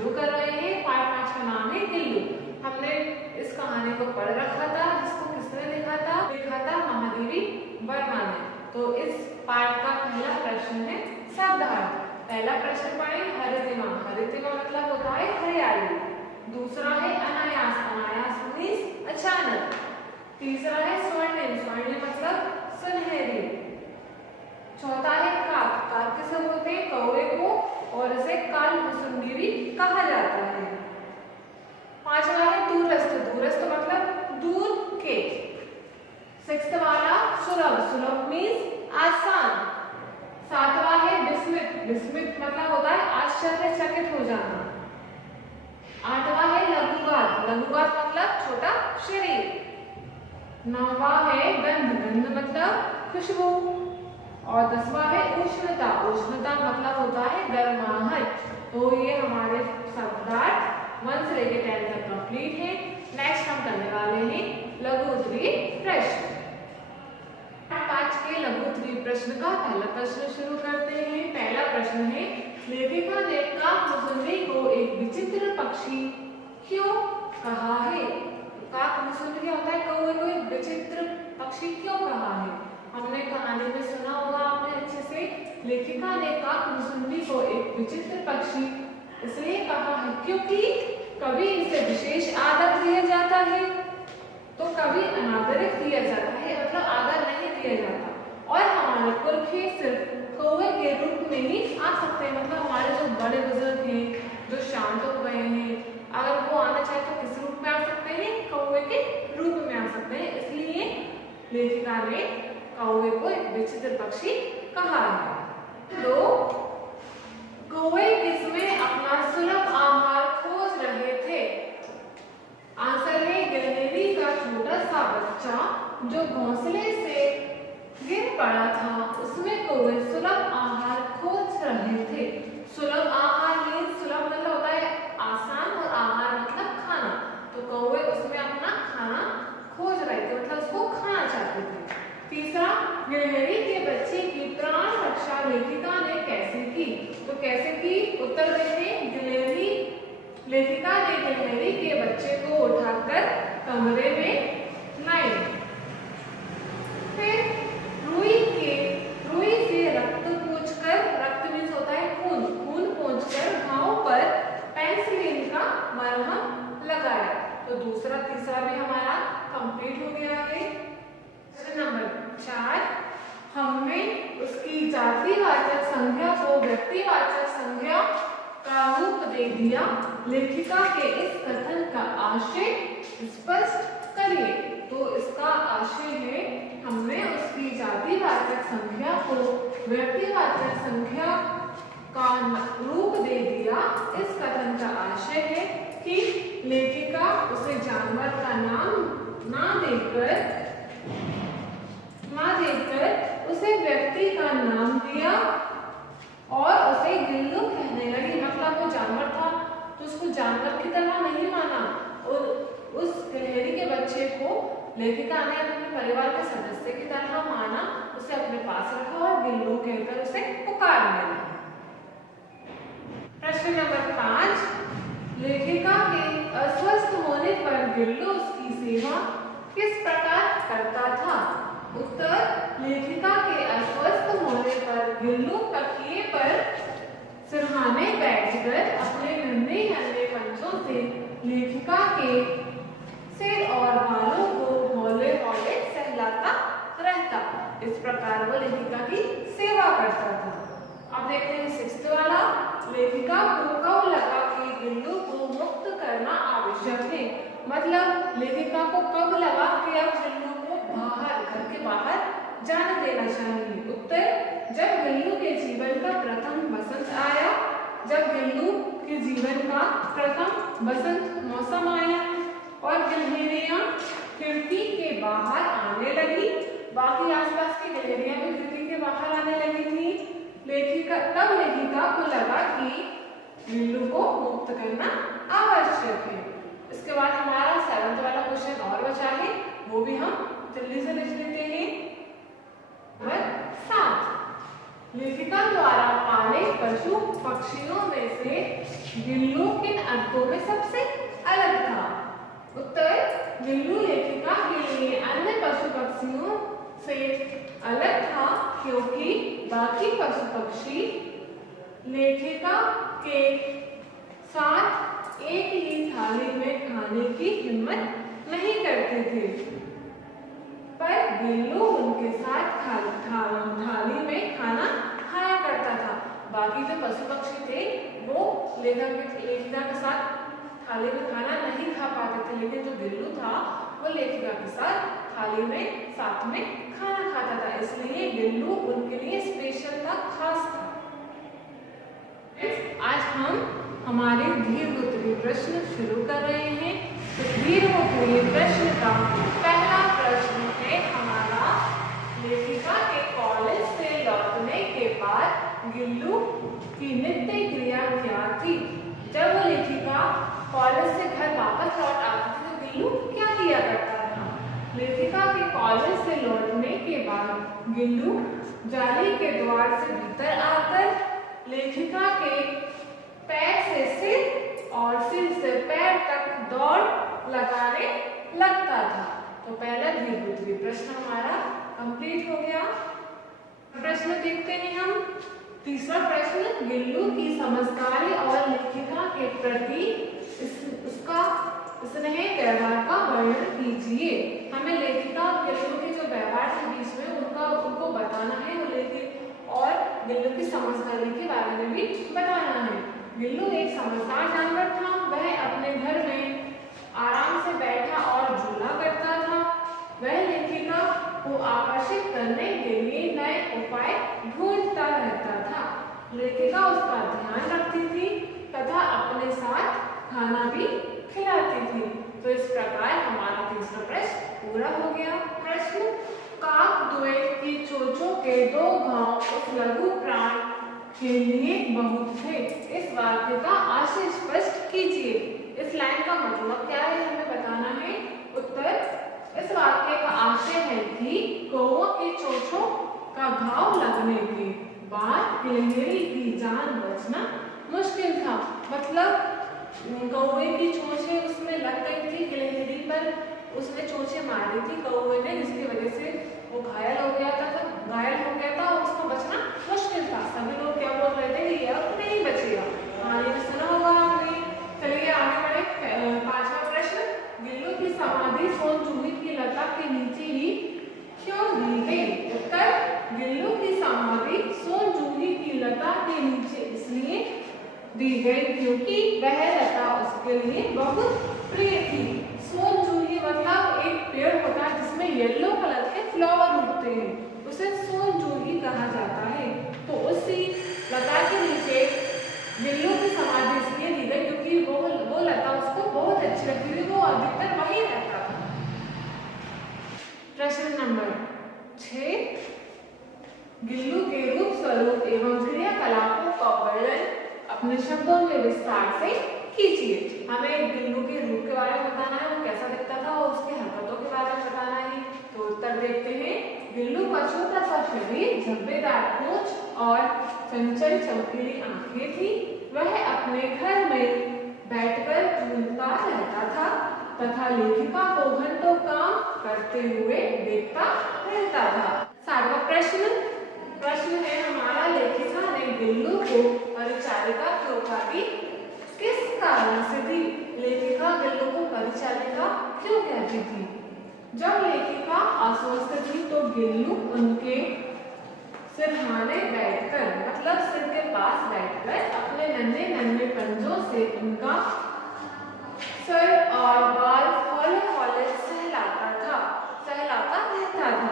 शुरू कर रहे हैं। पार्ट 5 का नाम है गिल्लू। हमने इस कहानी को पढ़ रखा था, जिसको किसने लिखा था महादेवी वर्मा ने। तो इस पार्ट का पहला प्रश्न है शब्दार्थ। पहला प्रश्न पढ़े हरितिमा। हरितिमा मतलब होता है हरियाली। दूसरा है अनायास। अनायास मीन्स अचानक। तीसरा है स्वर्णिम। स्वर्णिम मतलब सुनहरी। चौथा है काक। काक किसे बोलते हैं? कौवे को, और इसे कालकुसुंडी भी कहा जाता है। पांचवा है दूरस्थ। दूरस्थ मतलब दूर के। सिक्स्थ वाला सुलभ। सुलभ मीन्स आसान। सातवां है विस्मित। विस्मित मतलब होता है आश्चर्यचकित हो जाना। आठवां है लघुगात। लघुगात मतलब छोटा शरीर। नौवां है गंध। गंध मतलब खुशबू। और 10वां है उष्णता। उष्णता मतलब होता है गर्माहट। तो ये हमारे शब्दार्थ 1 से लेकर 10 तक कंप्लीट है। नेक्स्ट हम करने वाले हैं लघु उत्तरीय प्रश्न। 5 के लघु उत्तरीय प्रश्न का पहला प्रश्न शुरू करते हैं। पहला प्रश्न है लेखिका ने काकमुसुंडी को एक विचित्र पक्षी क्यों कहा है? काकमुसुंडी क्या होता है? कौवे को एक विचित्र पक्षी क्यों कहा है? हमने कहानी में सुना होगा आपने अच्छे से। लेखिका ने काकमुसुंडी को एक विचित्र पक्षी इसलिए कहा है क्योंकि कभी इसे विशेष आदर दिया जाता है तो कभी अनादरित किया जाता है, मतलब आदर नहीं दिया जाता। और हमारे पुरखे सिर्फ कौवे के रूप में ही आ सकते हैं, मतलब हमारे जो बड़े बुजुर्ग हैं, जो शांत हो गए हैं, अगर वो आना चाहे तो किस रूप में आ सकते हैं? कौवे के रूप में आ सकते हैं। इसलिए लेखिका ने कौवे को एक विचित्र पक्षी कहा है। तो कौवे किसमें अपना सुलभ आहार खोज रहे थे? आंसर है गिलहरी का छोटा सा बच्चा जो घोंसले से गिर पड़ा था, उसमें कौवे सुलभ आहार खोज रहे थे। सुलभ आहार मीन्स सुलभ मतलब होता है आसान और आहार मतलब खाना। तो कौवे उसमें अपना खाना खोज रहे थे, मतलब उसको खाना चाहते थे। तीसरा, गिलहरी के बच्चे की प्राण रक्षा लेखिका ने कैसे की? तो कैसे की? उत्तर देखें। लेखिका ने गिलहरी के बच्चे को उठाकर कमरे में लाई। फिर रुई से रक्त पोंछकर, रक्त मीन्स होता है खून, खून पोंछकर घाव पर पेनिसिलिन का मरहम लगाया। तो दूसरा तीसरा भी हमारा कंप्लीट हो गया है। नंबर 4, हमने उसकी जातिवाचक संज्ञा को व्यक्तिवाचक संज्ञा का रूप दे दिया। लेखिका के इस कथन का आशय स्पष्ट करिए। तो इसका आशय है हमने उसकी जातिवाचक संज्ञा को व्यक्तिवाचक संज्ञा का रूप दे दिया। इस कथन का आशय है कि लेखिका उसे जानवर का नाम ना देकर उसे व्यक्ति का नाम दिया और उसे गिल्लू कहने लगी। मतलब वो जानवर था तो उसको जानवर की तरह नहीं माना, और उस गिलहरी के बच्चे को लेखिका ने अपने परिवार के सदस्य की तरह माना, उसे अपने पास रखा और गिल्लू कहकर उसे पुकारने लगा। प्रश्न नंबर 5, लेखिका के अस्वस्थ होने पर गिल्लू उसकी सेवा किस प्रकार करता था? उत्तर, लेखिका के अस्वस्थ होने पर गिल्लू तकिए पर सिरहाने बैठकर अपने नन्हे पंजों से लेखिका के सिर और बालों को हौले हौले सहलाता रहता। इस प्रकार वो लेखिका की सेवा करता था। अब देखते हैं 6th वाला। लेखिका को कब लगा कि गिल्लू को मुक्त करना आवश्यक है? मतलब लेखिका को कब लगा कि अब गिल्लू को घर के बाहर जाने देना चाहिए? उत्तर, जब गिल्लू के जीवन का प्रथम बसंत आया। जब गिल्लू के जीवन का प्रथम बसंत मौसम आया और गिलहरियां खिड़की के बाहर आने लगी, बाकी आसपास की गिलहरियां भी खिड़की के बाहर आने लगी थी। तब लेखिका को लगा कि गिल्लू को मुक्त करना आवश्यक है। इसके बाद हमारा 7th वाला क्वेश्चन और बचा है, वो भी हम जल्दी से लिख लेते हैं। नंबर 7, लेखिका द्वारा पाले पशु पक्षियों में से गिल्लू किन अर्थों में सबसे अलग था? उत्तर, गिल्लू लेखिका के लिए अन्य पशु पक्षियों से अलग था क्योंकि बाकी पशु पक्षी लेखिका के साथ एक ही थाली में खाने की हिम्मत नहीं करते थे, पर गिल्लू उनके साथ थाली में खाना खाया करता था। बाकी जो पशु पक्षी थे वो लेखिका के साथ थाली में खाना नहीं खा पाते थे, लेकिन जो गिल्लू था वो लेखिका के साथ थाली में साथ में खाना खाता था, इसलिए गिल्लू उनके लिए स्पेशल था, खास था। आज हम हमारे दीर्घोत्तरीय प्रश्न शुरू कर रहे हैं। तो दीर्घोत्तरीय प्रश्न का पहला प्रश्न है हमारा, लेखिका के कॉलेज से लौटने के बाद गिल्लू की नित्य क्रिया क्या थी? जब वो लेखिका कॉलेज से घर वापस लौट आती थी तो गिल्लू क्या किया करता था? लेखिका के कॉलेज से लौटने के बाद गिल्लू जाली के द्वार से भीतर आकर लेखिका के पैर से सिर और सिर से पैर तक दौड़ लगाने लगता था। तो पहला दीर्घोत्तरीय प्रश्न हमारा कंप्लीट हो गया। प्रश्न देखते हैं हम। तीसरा प्रश्न, गिल्लू की समझदारी और लेखिका के प्रति उसका स्नेह व्यवहार का वर्णन कीजिए। हमें लेखिका और गिल्लू के जो व्यवहार के बीच में उनको बताना है, और गिल्लू की समझदारी के बारे में भी बताना है। गिल्लू एक समझदार जानवर था। वह अपने घर में आराम से बैठा और झूला करता था। वह लेखिका को आकर्षित करने के लिए नए उपाय ढूंढता रहता था। लेखिका उसका ध्यान रखती थी तथा अपने साथ खाना भी खिलाती थी। तो इस प्रकार हमारा तीसरा प्रश्न पूरा हो गया। प्रश्न, काकद्वय की चोंचों के 2 घाव उस लघु प्राण के लिए बहुत थे। इस वाक्य का आशय स्पष्ट कीजिए। इस लाइन का मतलब क्या है हमें बताना है। उत्तर, इस वाक्य का आशय है कि कौवा की चोंचों का घाव लगने के बाद गिलहरी की जान बचना मुश्किल था। मतलब कौवे की चोंचें उसमें लग गई थी, गिलहरी पर उसने चोंचें मारी थी कौवे ने, जिसकी वजह से वो घायल हो गया था और उसको बचना मुश्किल था। सभी लोग क्या बोल रहे थे कि ये अब नहीं बचेगा। कहानी में सुना होगा आपने। चलिए आगे बढ़े। पांचवा प्रश्न, गिल्लू की समाधि सोनजूही की लता के नीचे ही क्यों दी गई? उत्तर, गिल्लू की समाधि सोनजूही की लता के नीचे इसलिए दी गई क्योंकि वह लता उसके लिए बहुत प्रिय थी। सोनजूही मतलब एक पेड़ होता है जिसमें येलो कलर के फ्लावर उगते हैं, उसे सोनजूही कहा जाता है। तो उसी लता के नीचे गिल्लू की समाधि इसलिए दी गई क्योंकि वो लता उसको बहुत अच्छी लगती थी, वो अधिकतर वहीं रहता था। प्रश्न नंबर 6, गिल्लू के रूप स्वरूप एवं क्रियाकलापों का वर्णन अपने शब्दों में विस्तार से कीजिए। हमें गिल्लू के रूप के बारे में बताना है, वो कैसा दिखता था, और उसकी हरकतों के बारे में बताना है। तो उत्तर देखते हैं। गिल्लू का छोटा सा शरीर, झब्बेदार पूंछ और चंचल चमकीली आंखें थी। वह अपने घर में बैठकर झूलता रहता था तथा लेखिका को घंटों काम करते हुए देखता रहता था। 7वां प्रश्न है हमारा, लेखिका ने गिल्लू को परिचारिका की उपाधि किस कारण से दी? लेखिका गिल्लू को परिचारिका क्यों कहती थी? जब लेखिका अस्वस्थ थी तो गिल्लू उनके सिरहाने बैठकर, मतलब सिर के पास बैठकर अपने नन्हे नन्हे पंजों से उनका सर और बाल हौले-हौले सहलाता रहता था।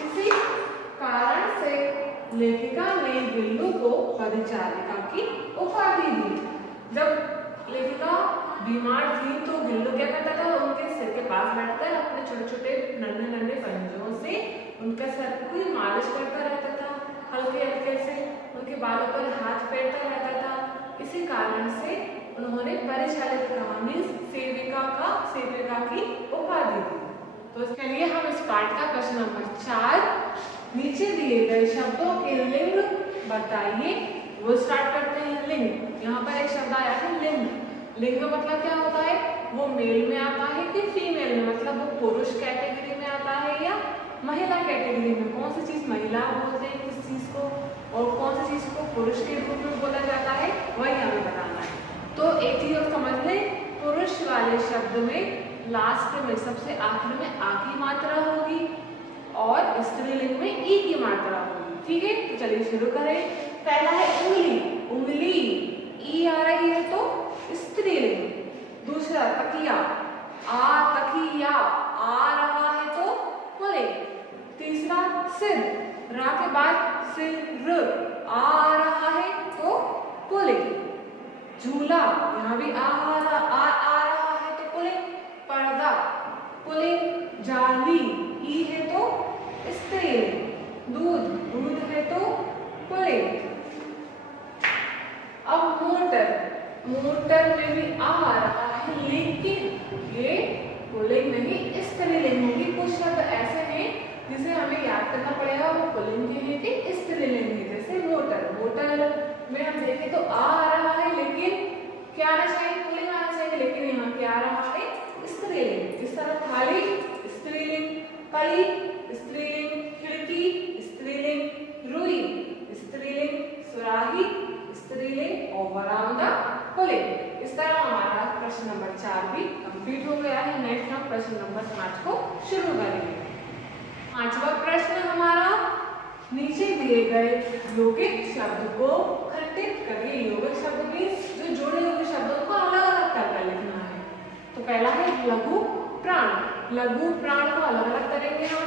इसी कारण से लेखिका ने गिल्लू को परिचारिका की उपाधि दी। जब लेखिका बीमार थी तो गिल्लू क्या करता था, उनके सिर के पास बैठकर अपने छोटे छोटे नन्हे नन्हे पंजों से उनके सर की मालिश करता रहता था, हल्के हल्के से उनके बालों पर हाथ फेरता रहता था। इसी कारण से उन्होंने परिचारिका सेविका की उपाधि दी। तो चलिए हम इस पाठ का प्रश्न नंबर 4, नीचे दिए गए शब्दों के लिंग बताइए। वो स्टार्ट करते हैं लिंग। यहाँ पर एक शब्द आया है लिंग। लिंग मतलब क्या होता है, वो मेल में आता है कि फीमेल में, मतलब वो पुरुष कैटेगरी में आता है या महिला कैटेगरी में। कौन सी चीज महिला बोलते हैं किस चीज को, और कौन सी चीज को पुरुष के रूप में बोला जाता है, वही हमें बताना है। तो एक चीज और समझ लें, पुरुष वाले शब्द में लास्ट में सबसे आखिर में आ की मात्रा होगी और स्त्रीलिंग में ई की मात्रा होगी। ठीक है, तो चलिए शुरू करें। पहला है उंगली, उंगली ई आ रही है तो स्त्रीलिंग। दूसरा तकिया, आ तकिया आ रहा है तो पुल्लिंग। तीसरा सिर, रा के बाद सिर आ रहा है तो पुल्लिंग। झूला, यहाँ भी आ रहा है तो पुल्लिंग। पर्दा पुल्लिंग। जाली ई है तो स्त्रीलिंग। दूध, दूध है तो पुल्लिंग। अब मोटर, मोटर में भी आ रहा है लेकिन ये पुल्लिंग नहीं स्त्रीलिंग होगी। कुछ शब्द ऐसे हैं जिसे हमें याद करना पड़ेगा वो पुल्लिंग के हैं कि स्त्रीलिंग है। जैसे मोटर, मोटर में हम देखें तो आ रहा है लेकिन क्या आना चाहिए, पुल्लिंग आना चाहिए, लेकिन यहाँ क्या आ रहा है स्त्रीलिंग। इस तरह थाली स्त्रीलिंग, कली स्त्रीलिंग, खिड़की स्त्रीलिंग, रुई स्त्रीलिंग, सुराही स्त्रीलिंग और बरामदा पुल्लिंग। इस तरह हमारा प्रश्न नंबर 4 भी कंप्लीट हो गया है। नेक्स्ट हम प्रश्न नंबर 5 को शुरू करेंगे। 5वां प्रश्न हमारा, नीचे दिए गए यौगिक शब्द को खंडित करिए। यौगिक शब्द में जो जोड़े हुए शब्दों को अलग अलग करके लिखना है। तो पहला है लघु प्राण, लघु प्राण को अलग अलग करेंगे हम।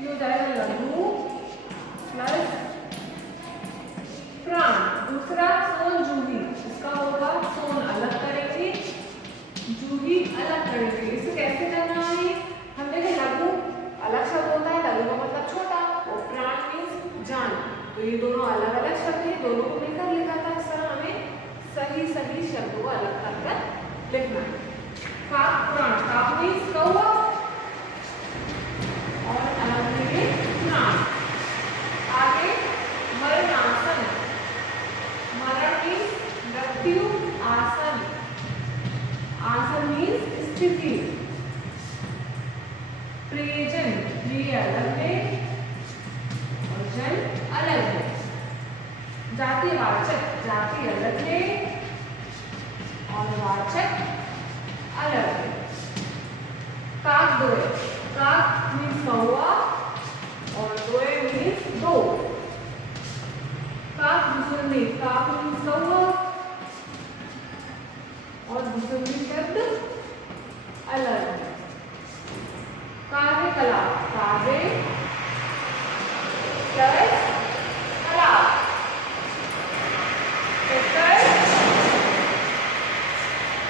ये हो जाएगा लघु प्लस प्राण। दूसरा सोन जूही, इसका होगा सोन अलग करेंगे, जूही अलग करेंगे। इसे कैसे करना है, हम देखें लघु अलग शब्द होता है, लघु का मतलब छोटा और प्राण मीन्स जान, तो ये दोनों अलग अलग शब्द हैं, दोनों को मिलकर लिखा था। इस तरह हमें सही सही शब्दों को अलग कर लिखना है। काक प्राण, काक मीन्स कौवा और अलग करेंगे प्राण। आगे मरणासन, मरण मीन्स मृत्यु, आसन आसन मीन्स स्थिति। प्रियजन, प्रिय अलग है और जन अलग है। जातिवाचक, जाति अलग है और वाचक अलग है। काक दोय, काक मीन्स कौवा और दोय मीन्स दो। काक दुसुम्नी, काक मीन्स कौवा और दुसुम्नी शब्द अलग है। कार्य कला, कार्य प्लस कला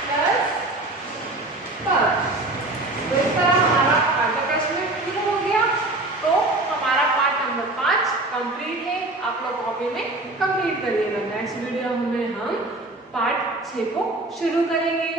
प्लस पर। तो इस तरह हमारा आज का प्रश्न शुरू हो गया। तो हमारा पार्ट नंबर 5 कंप्लीट है। आप लोग कॉपी में कंप्लीट करिएगा। नेक्स्ट वीडियो में हम पार्ट 6 को शुरू करेंगे।